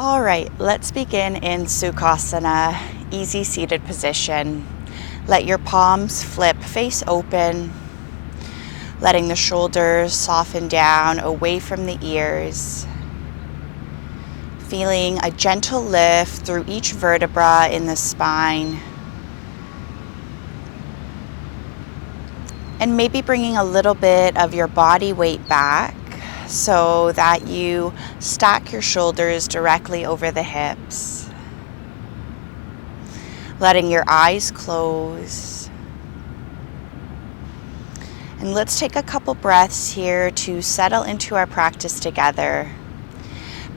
All right, let's begin in Sukhasana, easy seated position. Let your palms flip face open, letting the shoulders soften down away from the ears. Feeling a gentle lift through each vertebra in the spine. And maybe bringing a little bit of your body weight back so that you stack your shoulders directly over the hips. Letting your eyes close. And let's take a couple breaths here to settle into our practice together.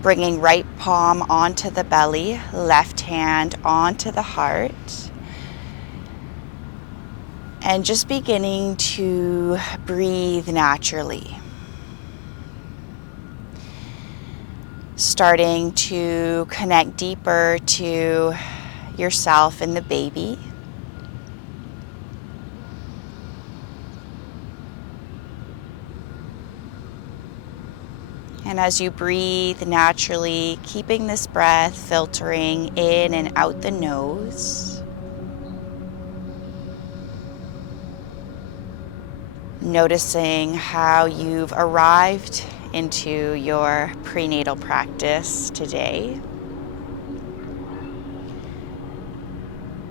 Bringing right palm onto the belly, left hand onto the heart. And just beginning to breathe naturally. Starting to connect deeper to yourself and the baby. And as you breathe naturally, keeping this breath filtering in and out the nose. Noticing how you've arrived into your prenatal practice today.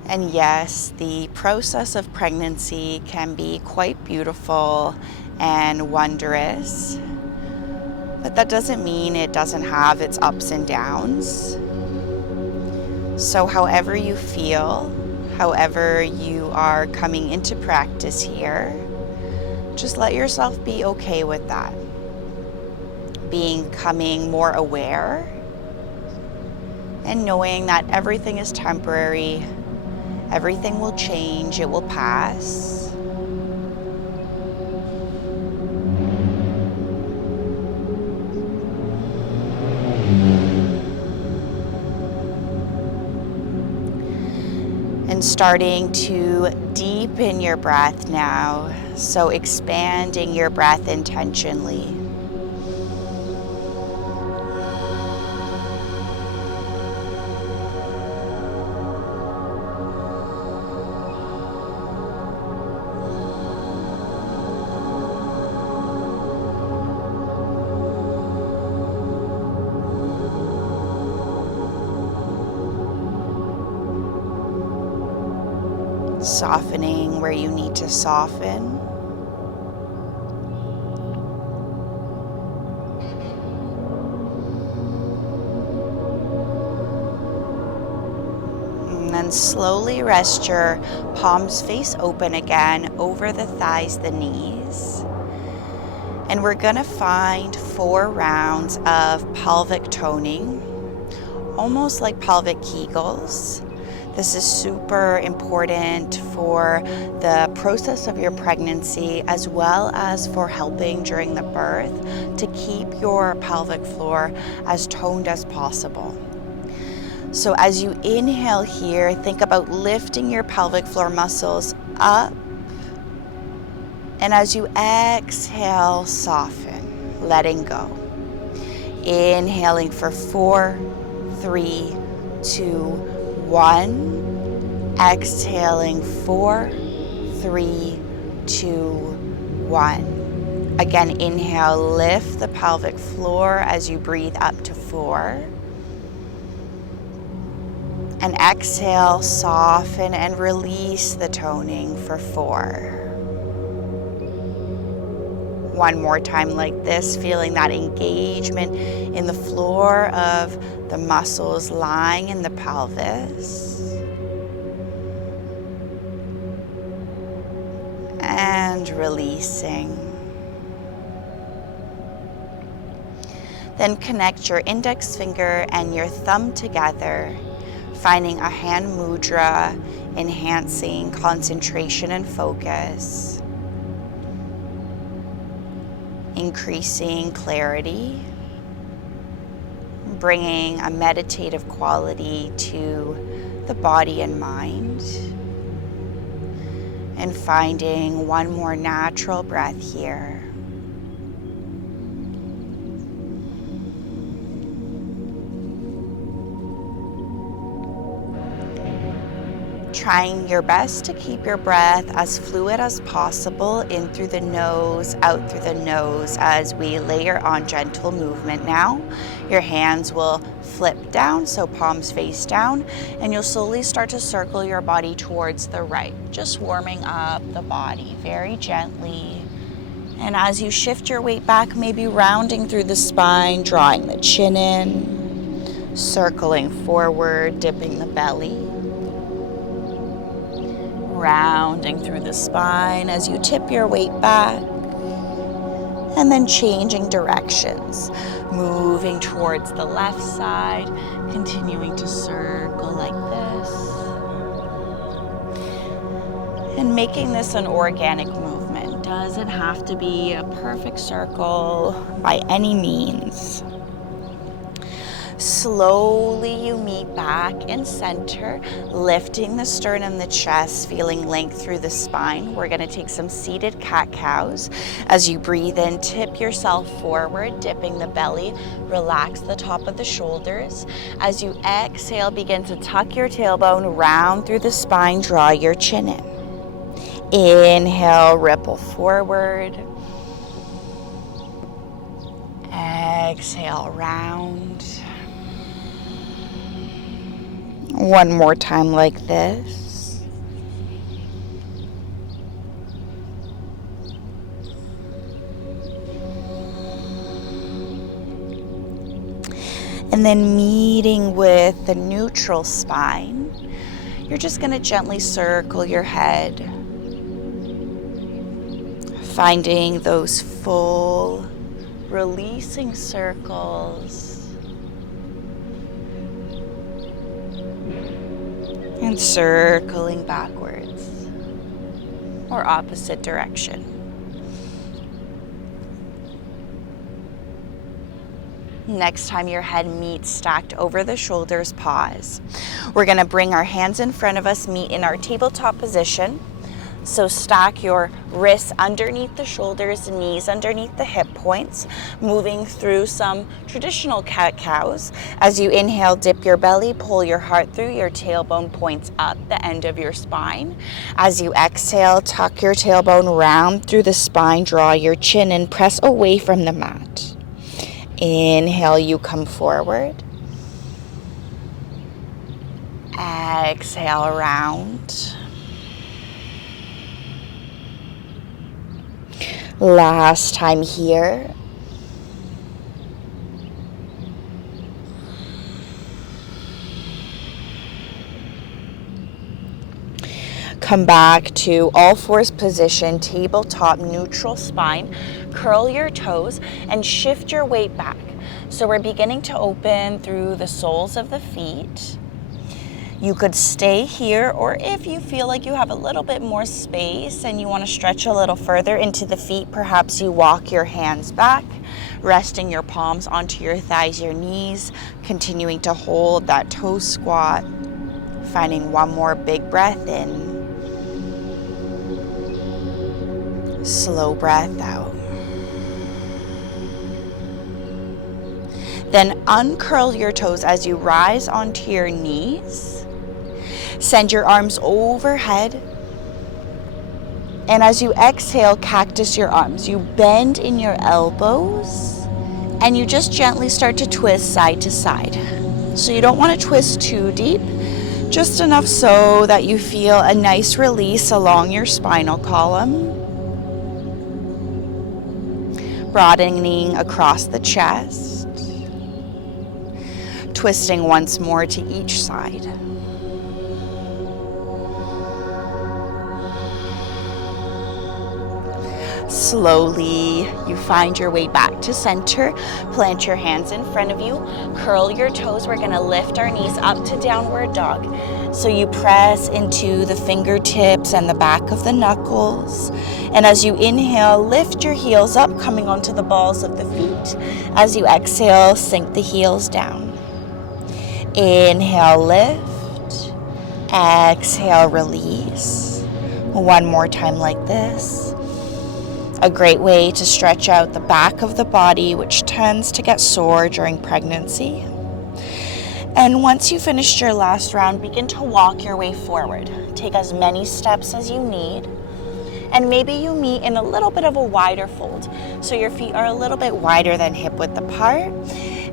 And yes, the process of pregnancy can be quite beautiful and wondrous, but that doesn't mean it doesn't have its ups and downs. So however you feel, however you are coming into practice here, just let yourself be okay with that. Becoming more aware and knowing that everything is temporary, everything will change, it will pass. And starting to deepen your breath now, so expanding your breath intentionally. Softening where you need to soften. And then slowly rest your palms face open again over the thighs, the knees. And we're gonna find 4 rounds of pelvic toning, almost like pelvic Kegels. This is super important for the process of your pregnancy as well as for helping during the birth to keep your pelvic floor as toned as possible. So as you inhale here, think about lifting your pelvic floor muscles up. And as you exhale, soften, letting go. Inhaling for 4, 3, 2, 1. Exhaling 4, 3, 2, 1. Again, inhale, lift the pelvic floor as you breathe up to 4. And exhale, soften and release the toning for 4. One more time like this, feeling that engagement in the floor of the muscles lying in the pelvis. And releasing. Then connect your index finger and your thumb together, finding a hand mudra, enhancing concentration and focus. Increasing clarity, bringing a meditative quality to the body and mind, and finding one more natural breath here. trying your best to keep your breath as fluid as possible, in through the nose, out through the nose, as we layer on gentle movement now. Your hands will flip down, so palms face down, and you'll slowly start to circle your body towards the right, just warming up the body very gently. And as you shift your weight back, maybe rounding through the spine, drawing the chin in, circling forward, dipping the belly. Rounding through the spine as you tip your weight back, and then changing directions, moving towards the left side, continuing to circle like this, and making this an organic movement. Doesn't have to be a perfect circle by any means. Slowly you meet back in center, lifting the sternum, the chest, feeling length through the spine. We're going to take some seated cat-cows. As you breathe in, tip yourself forward, dipping the belly, relax the top of the shoulders. As you exhale, begin to tuck your tailbone, round through the spine, draw your chin in. Inhale, ripple forward. Exhale, round. One more time like this. And then meeting with the neutral spine, you're just going to gently circle your head, finding those full releasing circles. And circling backwards or opposite direction. Next time your head meets stacked over the shoulders, pause. We're going to bring our hands in front of us, meet in our tabletop position. So stack your wrists underneath the shoulders, knees underneath the hip points, moving through some traditional cat-cows. As you inhale, dip your belly, pull your heart through, your tailbone points up the end of your spine. As you exhale, tuck your tailbone round through the spine, draw your chin and press away from the mat. Inhale, you come forward. Exhale, round. Last time here. Come back to all fours position, tabletop, neutral spine. Curl your toes and shift your weight back. So we're beginning to open through the soles of the feet. You could stay here, or if you feel like you have a little bit more space and you want to stretch a little further into the feet, perhaps you walk your hands back, resting your palms onto your thighs, your knees, continuing to hold that toe squat, finding one more big breath in. Slow breath out. Then uncurl your toes as you rise onto your knees. Send your arms overhead. And as you exhale, cactus your arms. You bend in your elbows and you just gently start to twist side to side. So you don't want to twist too deep, just enough so that you feel a nice release along your spinal column. Broadening across the chest. Twisting once more to each side. Slowly, you find your way back to center. Plant your hands in front of you. Curl your toes. We're going to lift our knees up to downward dog. So you press into the fingertips and the back of the knuckles. And as you inhale, lift your heels up, coming onto the balls of the feet. As you exhale, sink the heels down. Inhale, lift. Exhale, release. One more time like this. A great way to stretch out the back of the body, which tends to get sore during pregnancy. And once you finished your last round, begin to walk your way forward. Take as many steps as you need. And maybe you meet in a little bit of a wider fold. So your feet are a little bit wider than hip width apart.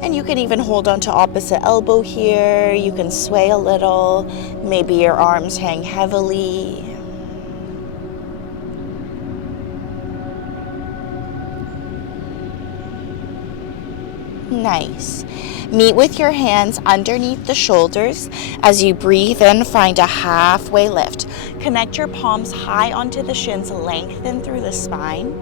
And you can even hold on to opposite elbow here. You can sway a little. Maybe your arms hang heavily. Nice. Meet with your hands underneath the shoulders. As you breathe in, find a halfway lift. Connect your palms high onto the shins, lengthen through the spine.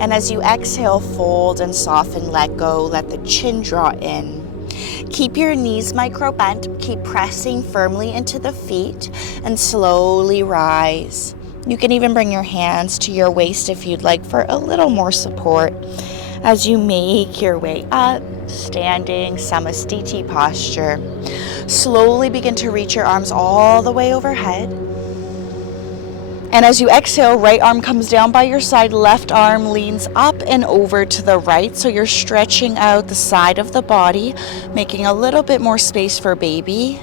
And as you exhale, fold and soften, let go, let the chin draw in. Keep your knees micro bent, keep pressing firmly into the feet, and slowly rise. You can even bring your hands to your waist if you'd like for a little more support. As you make your way up, standing Samasthiti posture, slowly begin to reach your arms all the way overhead. And as you exhale, right arm comes down by your side, left arm leans up and over to the right. So you're stretching out the side of the body, making a little bit more space for baby.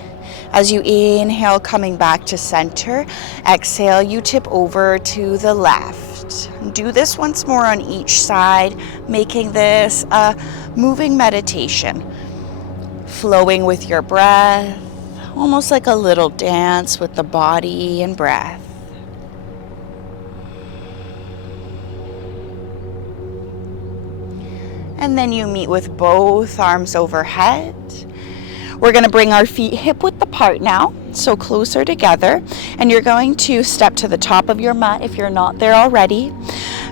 As you inhale, coming back to center. Exhale, you tip over to the left. Do this once more on each side, making this a moving meditation. Flowing with your breath, almost like a little dance with the body and breath. And then you meet with both arms overhead. We're going to bring our feet hip width apart now, so closer together. And you're going to step to the top of your mat if you're not there already.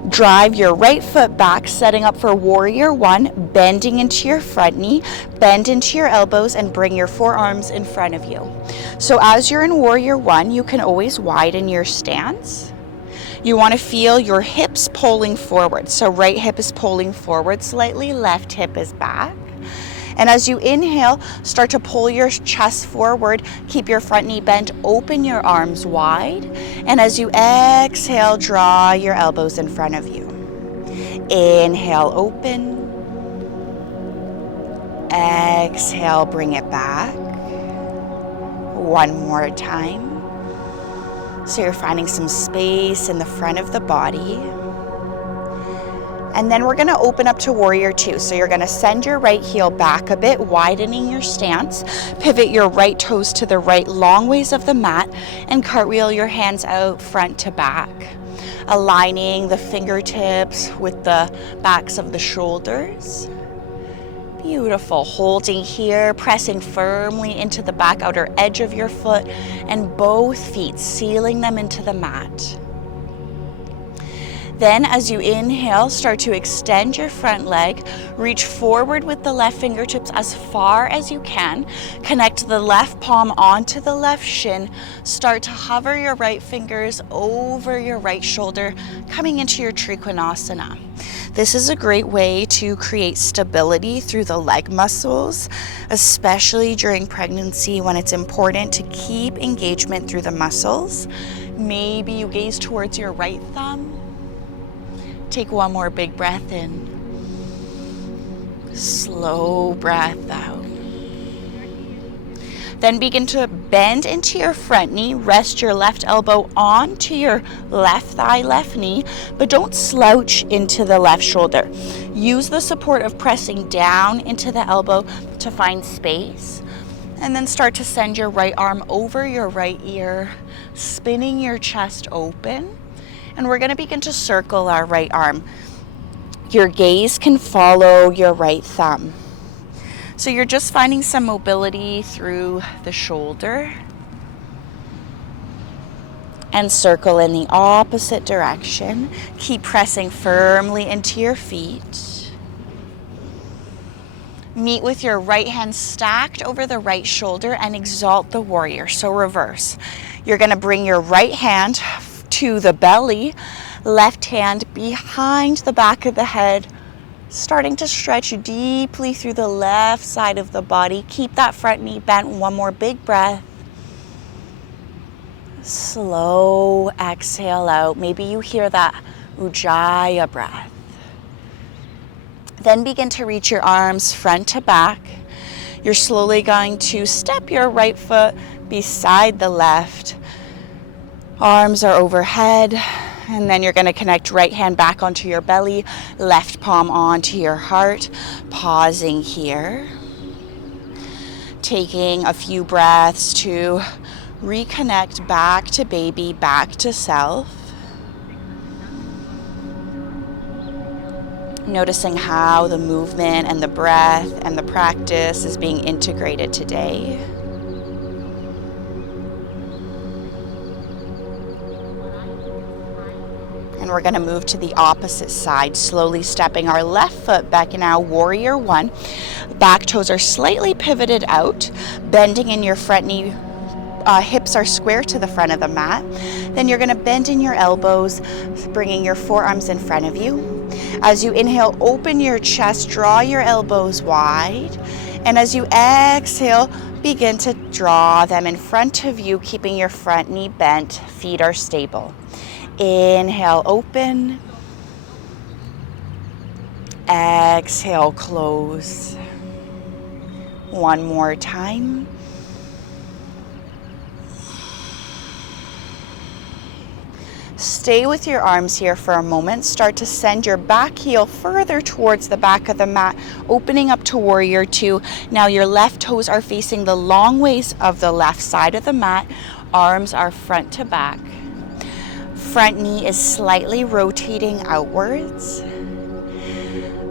Drive your right foot back, setting up for warrior one, bending into your front knee, bend into your elbows, and bring your forearms in front of you. So as you're in warrior one, you can always widen your stance. You want to feel your hips pulling forward. So right hip is pulling forward slightly, left hip is back. And as you inhale, start to pull your chest forward. Keep your front knee bent, open your arms wide. And as you exhale, draw your elbows in front of you. Inhale, open. Exhale, bring it back. One more time. So you're finding some space in the front of the body. And then we're going to open up to warrior two. So you're going to send your right heel back a bit, widening your stance. Pivot your right toes to the right long ways of the mat and cartwheel your hands out front to back. Aligning the fingertips with the backs of the shoulders. Beautiful. Holding here, pressing firmly into the back outer edge of your foot and both feet, sealing them into the mat. Then as you inhale, start to extend your front leg, reach forward with the left fingertips as far as you can, connect the left palm onto the left shin, start to hover your right fingers over your right shoulder, coming into your Trikonasana. This is a great way to create stability through the leg muscles, especially during pregnancy when it's important to keep engagement through the muscles. Maybe you gaze towards your right thumb. Take one more big breath in. Slow breath out. Then begin to bend into your front knee. Rest your left elbow onto your left thigh, left knee, but don't slouch into the left shoulder. Use the support of pressing down into the elbow to find space. And then start to send your right arm over your right ear, spinning your chest open. And we're going to begin to circle our right arm. Your gaze can follow your right thumb. So you're just finding some mobility through the shoulder. And circle in the opposite direction. Keep pressing firmly into your feet. Meet with your right hand stacked over the right shoulder and exalt the warrior. So reverse. You're going to bring your right hand to the belly, left hand behind the back of the head, starting to stretch deeply through the left side of the body. Keep that front knee bent. One more big breath. Slow exhale out. Maybe you hear that Ujjayi breath. Then begin to reach your arms front to back. You're slowly going to step your right foot beside the left. Arms are overhead, and then you're going to connect right hand back onto your belly, left palm onto your heart, pausing here. Taking a few breaths to reconnect back to baby, back to self. Noticing how the movement and the breath and the practice is being integrated today. And we're going to move to the opposite side, slowly stepping our left foot back now, warrior one. Back toes are slightly pivoted out, bending in your front knee. Hips are square to the front of the mat. Then you're going to bend in your elbows, bringing your forearms in front of you. As you inhale, open your chest, draw your elbows wide. And as you exhale, begin to draw them in front of you, keeping your front knee bent, feet are stable. Inhale, open. Exhale, close. One more time. Stay with your arms here for a moment. Start to send your back heel further towards the back of the mat, opening up to warrior two. Now your left toes are facing the long ways of the left side of the mat. Arms are front to back. Front knee is slightly rotating outwards.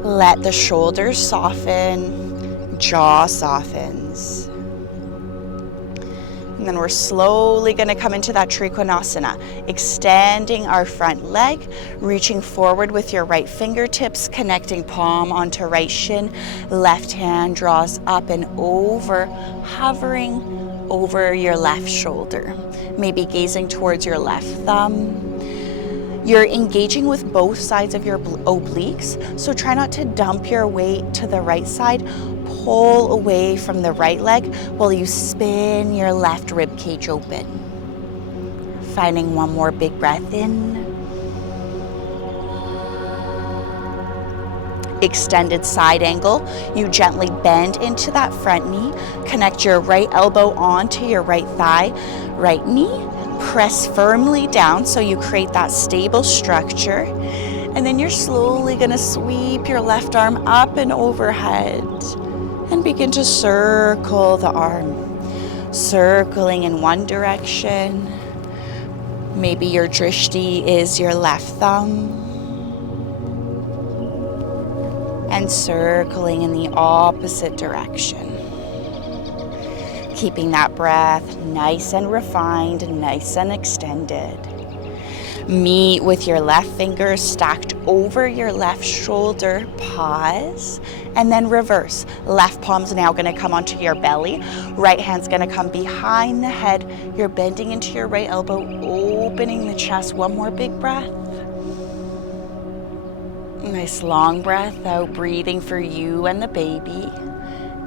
Let the shoulders soften, jaw softens. And then we're slowly going to come into that Trikonasana, extending our front leg, reaching forward with your right fingertips, connecting palm onto right shin. Left hand draws up and over, hovering over your left shoulder. Maybe gazing towards your left thumb. You're engaging with both sides of your obliques, so try not to dump your weight to the right side. Pull away from the right leg while you spin your left rib cage open. Finding one more big breath in. Extended side angle. You gently bend into that front knee. Connect your right elbow onto your right thigh, right knee. Press firmly down so you create that stable structure. And then you're slowly going to sweep your left arm up and overhead. And begin to circle the arm, circling in one direction. Maybe your drishti is your left thumb. And circling in the opposite direction. Keeping that breath nice and refined, nice and extended. Meet with your left fingers stacked over your left shoulder, pause, and then reverse. Left palm's now going to come onto your belly. Right hand's going to come behind the head. You're bending into your right elbow, opening the chest. One more big breath. Nice long breath out, breathing for you and the baby.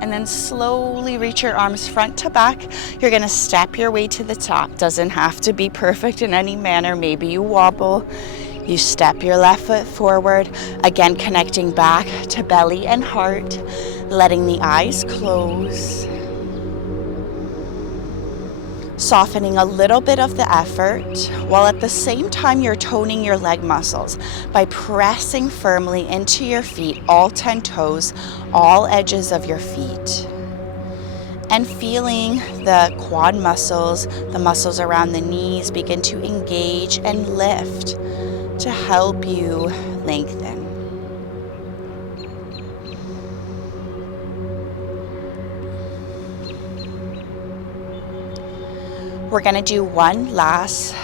And then slowly reach your arms front to back. You're going to step your way to the top. Doesn't have to be perfect in any manner. Maybe you wobble. You step your left foot forward. Again, connecting back to belly and heart. Letting the eyes close. Softening a little bit of the effort, while at the same time you're toning your leg muscles by pressing firmly into your feet, all 10 toes, all edges of your feet. And feeling the quad muscles, the muscles around the knees begin to engage and lift to help you lengthen. We're going to do one last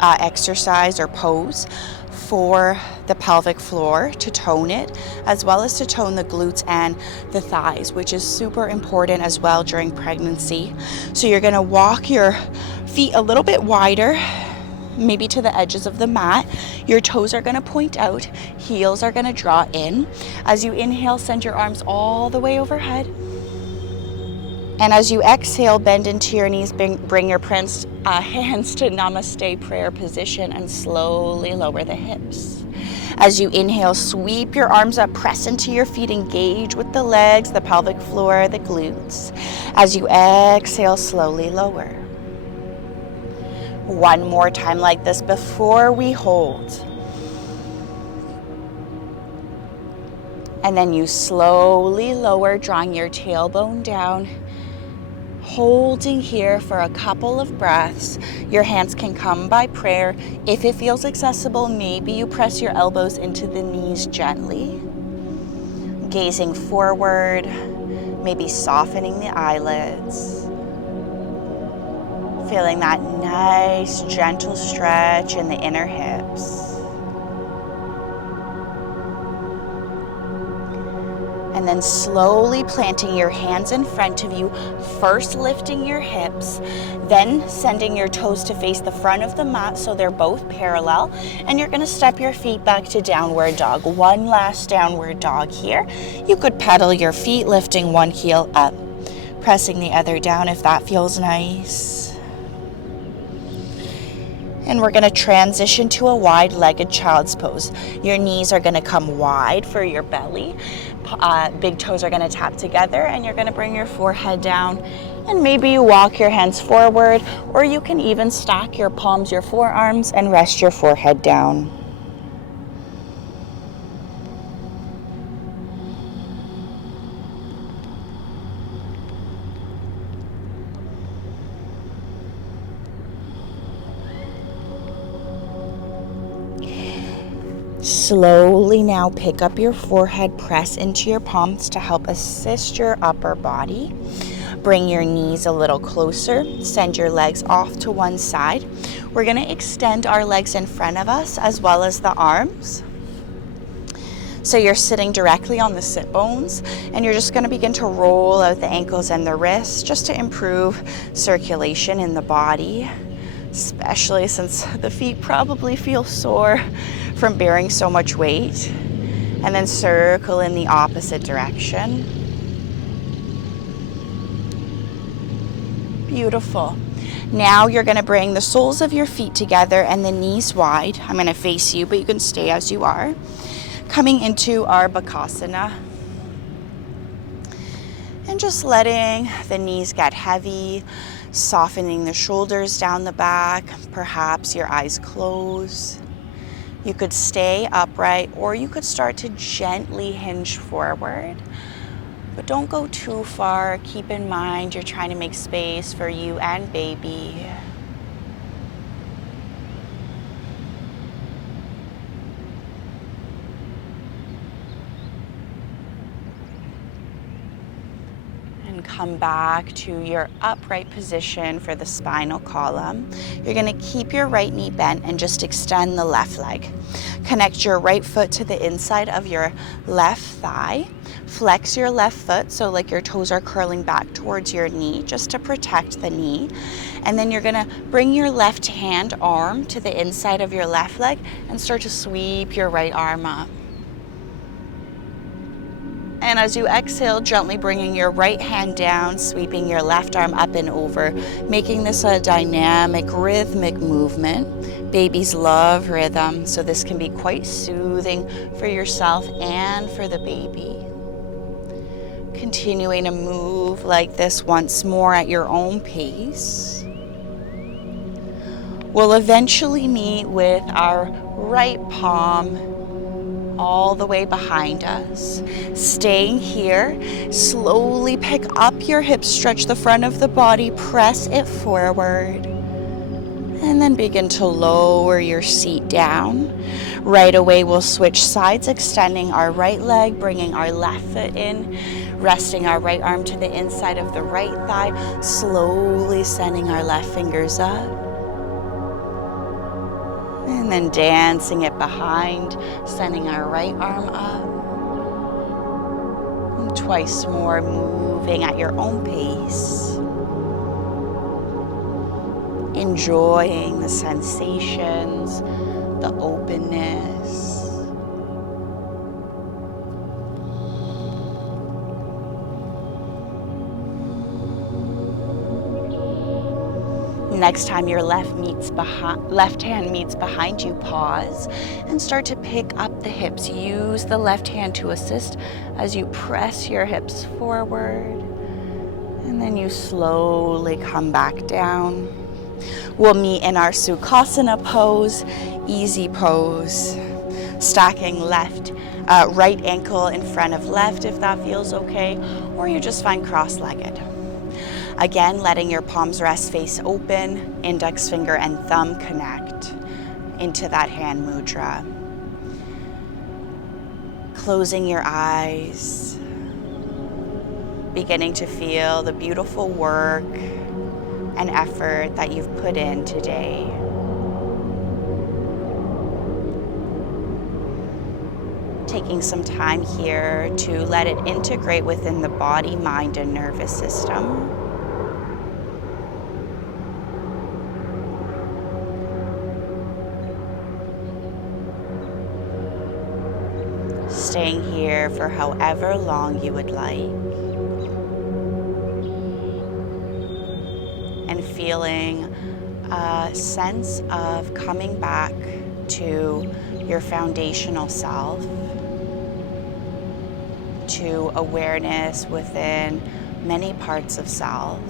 exercise or pose for the pelvic floor to tone it, as well as to tone the glutes and the thighs, which is super important as well during pregnancy. So you're going to walk your feet a little bit wider, maybe to the edges of the mat. Your toes are going to point out, heels are going to draw in. As you inhale, send your arms all the way overhead. And as you exhale, bend into your knees, bring your hands to Namaste prayer position and slowly lower the hips. As you inhale, sweep your arms up, press into your feet, engage with the legs, the pelvic floor, the glutes. As you exhale, slowly lower. One more time like this before we hold. And then you slowly lower, drawing your tailbone down, holding here for a couple of breaths. Your hands can come by prayer. If it feels accessible, maybe you press your elbows into the knees gently. Gazing forward, maybe softening the eyelids. Feeling that nice, gentle stretch in the inner hips. And then slowly planting your hands in front of you, first lifting your hips, then sending your toes to face the front of the mat so they're both parallel. And you're gonna step your feet back to downward dog. One last downward dog here. You could pedal your feet, lifting one heel up, pressing the other down if that feels nice. And we're gonna transition to a wide-legged child's pose. Your knees are gonna come wide for your belly. Big toes are gonna tap together, and you're gonna bring your forehead down. And maybe you walk your hands forward, or you can even stack your palms, your forearms, and rest your forehead down. Slowly now pick up your forehead, press into your palms to help assist your upper body. Bring your knees a little closer, send your legs off to one side. We're gonna extend our legs in front of us as well as the arms. So you're sitting directly on the sit bones, and you're just gonna begin to roll out the ankles and the wrists just to improve circulation in the body, especially since the feet probably feel sore from bearing so much weight. And then circle in the opposite direction. Beautiful. Now you're gonna bring the soles of your feet together and the knees wide. I'm gonna face you, but you can stay as you are. Coming into our Bakasana. And just letting the knees get heavy, softening the shoulders down the back, perhaps your eyes close. You could stay upright, or you could start to gently hinge forward. But don't go too far. Keep in mind you're trying to make space for you and baby. And come back to your upright position for the spinal column. You're gonna keep your right knee bent and just extend the left leg. Connect your right foot to the inside of your left thigh. Flex your left foot so like your toes are curling back towards your knee just to protect the knee. And then you're gonna bring your left hand arm to the inside of your left leg and start to sweep your right arm up. And as you exhale, gently bringing your right hand down, sweeping your left arm up and over, making this a dynamic, rhythmic movement. Babies love rhythm, so this can be quite soothing for yourself and for the baby. Continuing to move like this once more at your own pace. We'll eventually meet with our right palm all the way behind us. Staying here, slowly pick up your hips, stretch the front of the body, press it forward, and then begin to lower your seat down. Right away, we'll switch sides, extending our right leg, bringing our left foot in, resting our right arm to the inside of the right thigh, slowly sending our left fingers up. And then dancing it behind, sending our right arm up. And twice more, moving at your own pace. Enjoying the sensations, the openness. next time your left hand meets behind you, pause and start to pick up the hips. Use the left hand to assist as you press your hips forward. And then you slowly come back down. We'll meet in our Sukhasana pose, easy pose. Stacking right ankle in front of left if that feels okay, or you just find cross-legged. Again, letting your palms rest face open, index finger and thumb connect into that hand mudra. Closing your eyes, beginning to feel the beautiful work and effort that you've put in today. Taking some time here to let it integrate within the body, mind, and nervous system. Staying here for however long you would like. And feeling a sense of coming back to your foundational self, to awareness within many parts of self,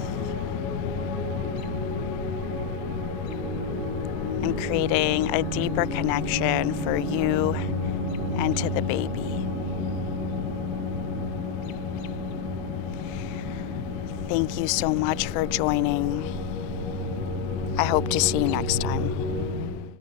and creating a deeper connection for you and to the baby. Thank you so much for joining. I hope to see you next time.